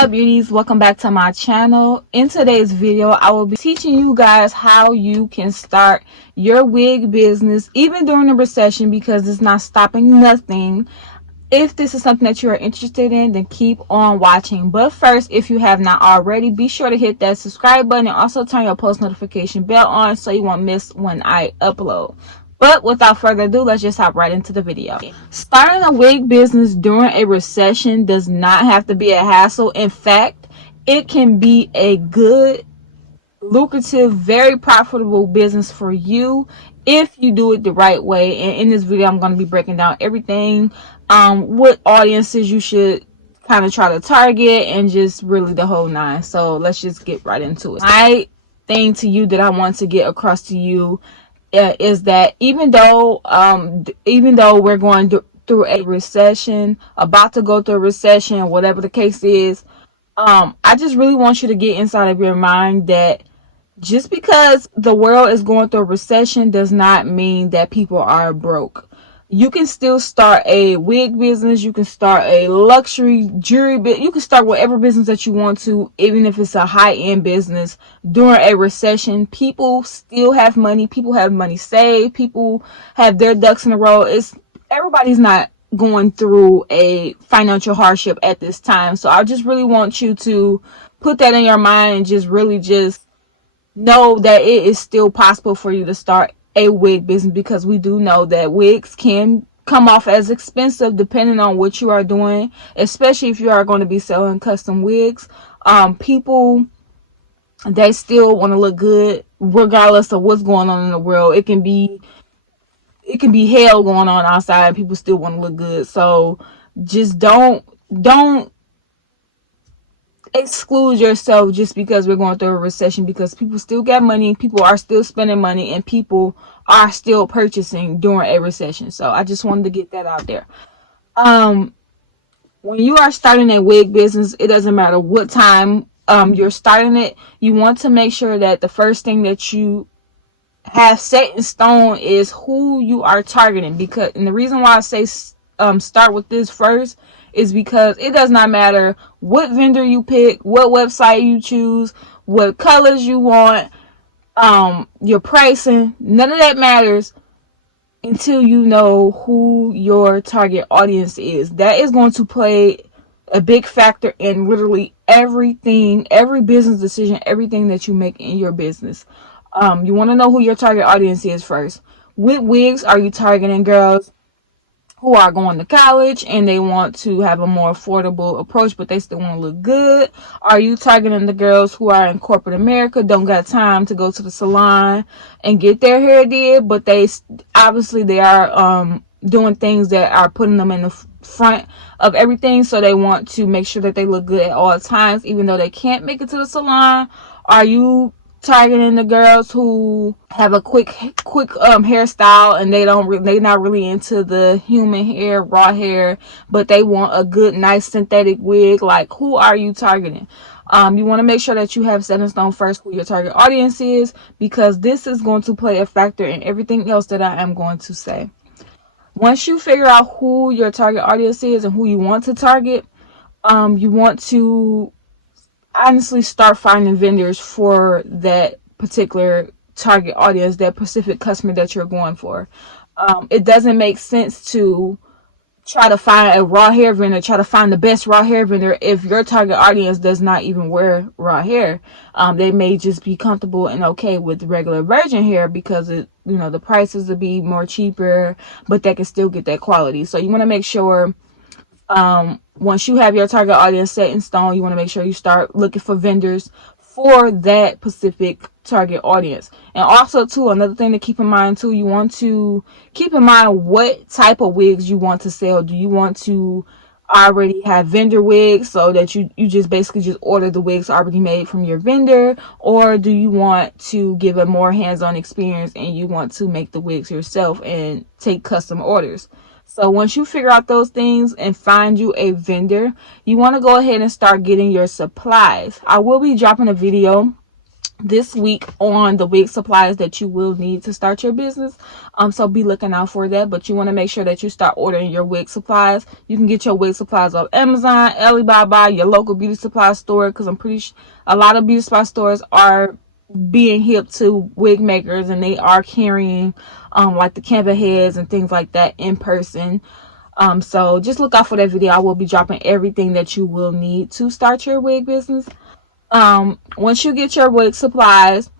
up, beauties? Welcome back to my channel. In today's video, I will be teaching you guys how you can start your wig business even during the recession, because it's not stopping nothing. If this is something that you are interested in, then keep on watching. But first, if you have not already, be sure to hit that subscribe button and also turn your post notification bell on so you won't miss when I upload. But without further ado, let's just hop right into the video. Starting a wig business during a recession does not have to be a hassle. In fact, it can be a good, lucrative, very profitable business for you if you do it the right way. And in this video, I'm going to be breaking down everything, what audiences you should kind of try to target, and just really the whole nine. So let's just get right into it. My thing to you that I want to get across to you is that even though we're going through a recession, about to go through a recession, whatever the case is, I just really want you to get inside of your mind that just because the world is going through a recession does not mean that people are broke. You can still start a wig business. You can start a luxury jewelry business. You can start whatever business that you want to, even if it's a high-end business. During a recession, people still have money. People have money saved. People have their ducks in a row. Everybody's not going through a financial hardship at this time. So I just really want you to put that in your mind and just really just know that it is still possible for you to start a wig business, because we do know that wigs can come off as expensive depending on what you are doing, especially if you are going to be selling custom wigs. People, they still want to look good regardless of what's going on in the world. It can be hell going on outside and people still want to look good. So just don't exclude yourself just because we're going through a recession, because people still got money, people are still spending money, and people are still purchasing during a recession. So I just wanted to get that out there. When you are starting a wig business, it doesn't matter what time you're starting it, you want to make sure that the first thing that you have set in stone is who you are targeting. Because, and the reason why I say start with this first is because it does not matter what vendor you pick, what website you choose, what colors you want, your pricing. None of that matters until you know who your target audience is. That is going to play a big factor in literally everything, every business decision, everything that you make in your business. You want to know who your target audience is first. With wigs, are you targeting girls who are going to college and they want to have a more affordable approach, but they still want to look good? Are you targeting the girls who are in corporate America, don't got time to go to the salon and get their hair did, but they are doing things that are putting them in the front of everything, so they want to make sure that they look good at all times even though they can't make it to the salon? Are you targeting the girls who have a quick hairstyle and they're not really into the human hair, raw hair, but they want a good, nice synthetic wig? Like, who are you targeting? You want to make sure that you have set in stone first who your target audience is, because this is going to play a factor in everything else that I am going to say. Once you figure out who your target audience is and who you want to target, you want to honestly start finding vendors for that particular target audience, that specific customer that you're going for. It doesn't make sense to try to find a raw hair vendor, try to find the best raw hair vendor if your target audience does not even wear raw hair. They may just be comfortable and okay with regular virgin hair because the prices will be more cheaper, but they can still get that quality. So you want to make sure, once you have your target audience set in stone, you want to make sure you start looking for vendors for that specific target audience. And also too, another thing to keep in mind too, you want to keep in mind what type of wigs you want to sell. Do you want to already have vendor wigs so that you just basically just order the wigs already made from your vendor, or do you want to give a more hands-on experience and you want to make the wigs yourself and take custom orders? So once you figure out those things and find you a vendor, you want to go ahead and start getting your supplies. I will be dropping a video this week on the wig supplies that you will need to start your business. So be looking out for that. But you want to make sure that you start ordering your wig supplies. You can get your wig supplies off Amazon, Alibaba, your local beauty supply store, because I'm pretty sure a lot of beauty supply stores are being hip to wig makers, and they are carrying like the Canva heads and things like that in person. So just look out for that video. I will be dropping everything that you will need to start your wig business. Once you get your wig supplies,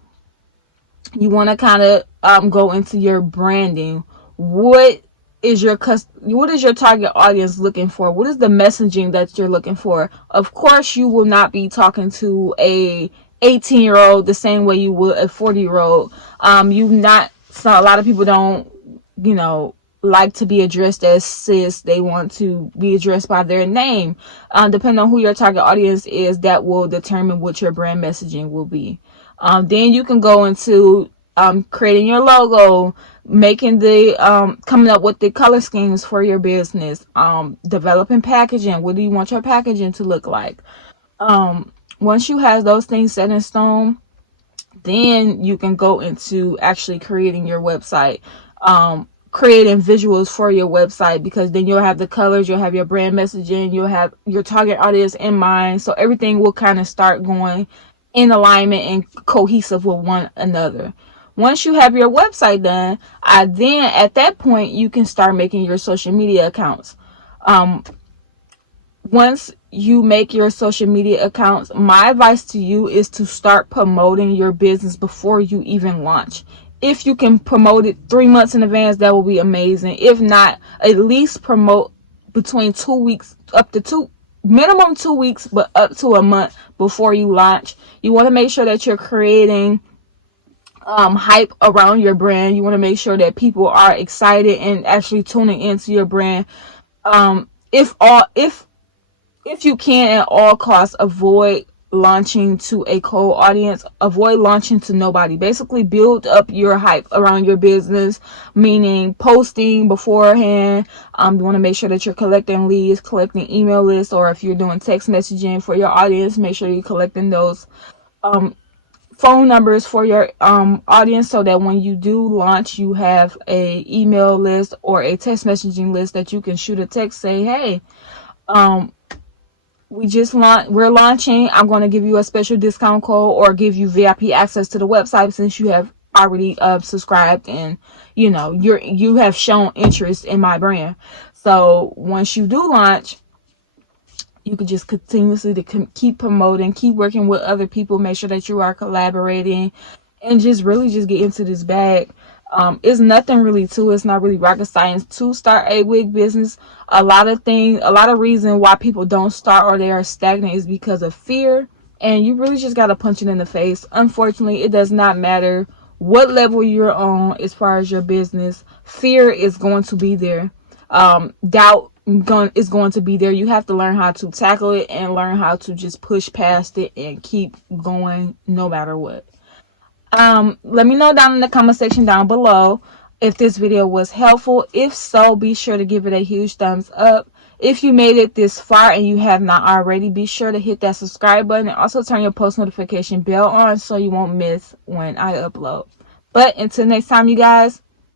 you want to kind of go into your branding. What is your target audience looking for? What is the messaging that you're looking for? Of course, you will not be talking to a 18-year-old the same way you would a 40-year-old. So a lot of people don't, like to be addressed as sis. They want to be addressed by their name. Depending on who your target audience is, that will determine what your brand messaging will be. Then you can go into creating your logo, making coming up with the color schemes for your business, developing packaging. What do you want your packaging to look like? Once you have those things set in stone, then you can go into actually creating your website, creating visuals for your website, because then you'll have the colors, you'll have your brand messaging, you'll have your target audience in mind. So everything will kind of start going in alignment and cohesive with one another. Once you have your website done, then at that point you can start making your social media accounts. Once you make your social media accounts, my advice to you is to start promoting your business before you even launch. If you can promote it 3 months in advance, that will be amazing. If not, at least promote between 2 weeks, minimum 2 weeks, but up to a month before you launch. You want to make sure that you're creating hype around your brand. You want to make sure that people are excited and actually tuning into your brand. If you can, at all costs, avoid launching to a cold audience. Avoid launching to nobody. Basically, build up your hype around your business, meaning posting beforehand. You want to make sure that you're collecting leads, collecting email lists, or if you're doing text messaging for your audience, make sure you're collecting those phone numbers for your audience, so that when you do launch, you have a email list or a text messaging list that you can shoot a text, say, hey, we're launching. I'm going to give you a special discount code or give you VIP access to the website since you have already subscribed and you have shown interest in my brand. So once you do launch, you can just continuously keep promoting, keep working with other people, make sure that you are collaborating, and just really just get into this bag. It's nothing really to it. It's not really rocket science to start a wig business. A lot of reason why people don't start or they are stagnant is because of fear, and you really just got to punch it in the face. Unfortunately, it does not matter what level you're on as far as your business. Fear is going to be there. Doubt is going to be there. You have to learn how to tackle it and learn how to just push past it and keep going no matter what. Let me know down in the comment section down below if this video was helpful. If so, be sure to give it a huge thumbs up. If you made it this far and you have not already, be sure to hit that subscribe button and also turn your post notification bell on so you won't miss when I upload. But until next time, you guys,